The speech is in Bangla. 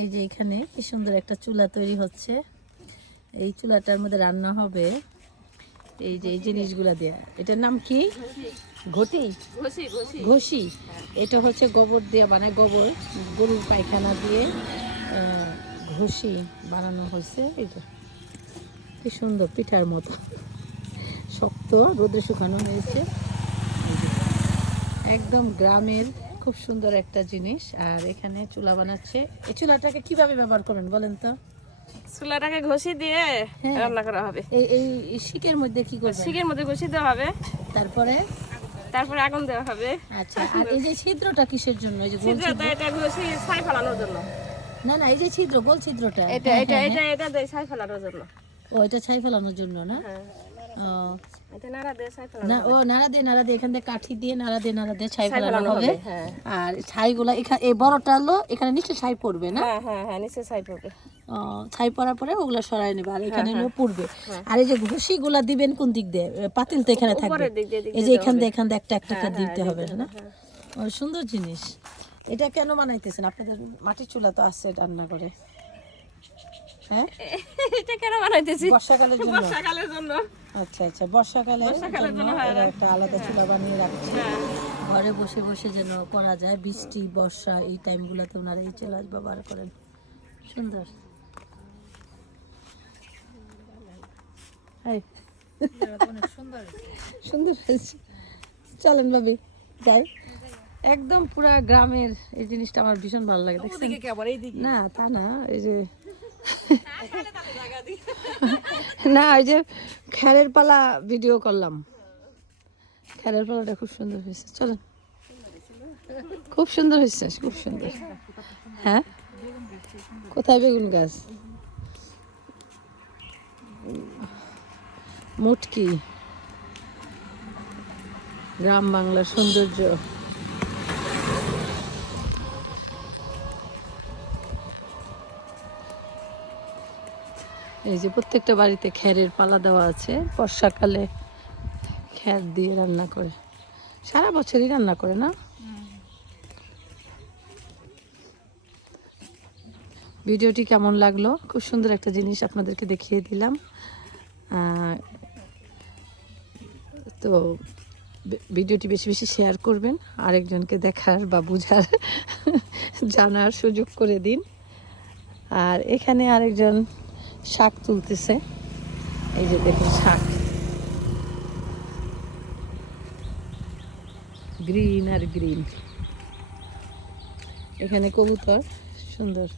এই যে এখানে কি সুন্দর একটা চুলা তৈরি হচ্ছে। এই চুলাটার মধ্যে রান্না হবে এই যে এই জিনিসগুলা দেয়া। এটার নাম কি? ঘটি ঘষি এটা হচ্ছে গোবর দিয়ে বানায় গোবর গরুর পায়খানা দিয়ে আহ, ঘষি বানানো হয়েছে। যে কি সুন্দর পিঠার মতো। শক্ত রোদে শুকানো হয়েছে। একদম গ্রামের খুব সুন্দর একটা জিনিস। আর এখানে চুলা বানাচ্ছে। এই চুলাটাকে কীভাবে ব্যবহার করেন বলেন তো? চুলাটাকে ঘষি দিয়ে হ্যাঁ। রান্না করা হবে। এই এই শিকের মধ্যে কি করবেন? শিকের মধ্যে ঘষি দেওয়া হবে। তারপরে? তারপরে আগুন দেওয়া হবে। আচ্ছা আর এই যে ছিদ্রটা কিসের জন্য? এই যে গোল ছিদ্র ছিদ্র? এটা ঘষি ছাই ফেলানোর জন্য। না না এই যে ছিদ্র গোল ছিদ্রটা। এটা হ্যাঁ, এটা হ্যাঁ, এটা এটা ছাই ফেলানোর জন্য। ও এটা ছাই ফেলানোর জন্য না? হ্যাঁ। ও, নাড়া দিয়ে না ও নাড়া দিয়ে নাড়া দিয়ে এখান থেকে কাঠি দিয়ে নাড়া দিয়ে নাড়া দিয়ে ছাই ছাই ফেলানো ফেলানো হবে। হ্যাঁ। আর ছাইগুলা এখানে এই বড়টা হলো এখানে নিশ্চয় ছাই পড়বে না? হ্যাঁ হ্যাঁ নিচে ছাই পড়বে। ছাই পড়ার পরে ওগুলা সরাই নেবে আর এখানে পড়বে। আর এই যে ঘুষি গুলা দিবেন কোন দিক দিয়ে? পাতিল তো এখানে থাকবে। এই যে এখান দিয়ে এখান দিয়ে একটা একটা দিতে হবে না? সুন্দর জিনিস। এটা কেন বানাইতেছেন? আপনাদের মাটির চুলা তো আছে রান্না করে হ্যাঁ? এটা কেন বানাইতেছি বর্ষাকালের জন্য। বর্ষাকালের জন্য। আচ্ছা আচ্ছা বর্ষাকালে জন্য এরা একটা আলাদা চুলা বানিয়ে রাখছে। হ্যাঁ। ঘরে বসে বসে যেন করা যায় বৃষ্টি বর্ষা এই টাইমগুলোতে ওনারা এই চুলা ব্যবহার করেন। সুন্দর। সুন্দর হয়েছে। চলেন ভাবি যাই। একদম পুরা গ্রামের এই জিনিসটা আমার ভীষণ ভালো লাগে না তা না এই যে না ওই যে খ্যারের পালা ভিডিও করলাম। খ্যারের পালাটা খুব সুন্দর হয়েছে। চলেন। খুব সুন্দর হয়েছে, খুব সুন্দর। হ্যাঁ? কোথায় বেগুন গাছ? মুটকি। গ্রাম বাংলার সৌন্দর্য। এই যে প্রত্যেকটা বাড়িতে খ্যারের পালা দেওয়া আছে। বর্ষাকালে খ্যার দিয়ে রান্না করে। সারা বছরই রান্না করে না? ভিডিওটি কেমন লাগল? খুব সুন্দর একটা জিনিস আপনাদেরকে দেখিয়ে দিলাম। তো ভিডিওটি বেশি বেশি শেয়ার করবেন, আরেকজনকে দেখার বা বোঝার, জানার সুযোগ করে দিন। আর এখানে আরেকজন শাক তুলতেছে। এই যে দেখুন শাক। গ্রিন আর গ্রিন এখানে কবুতর সুন্দর।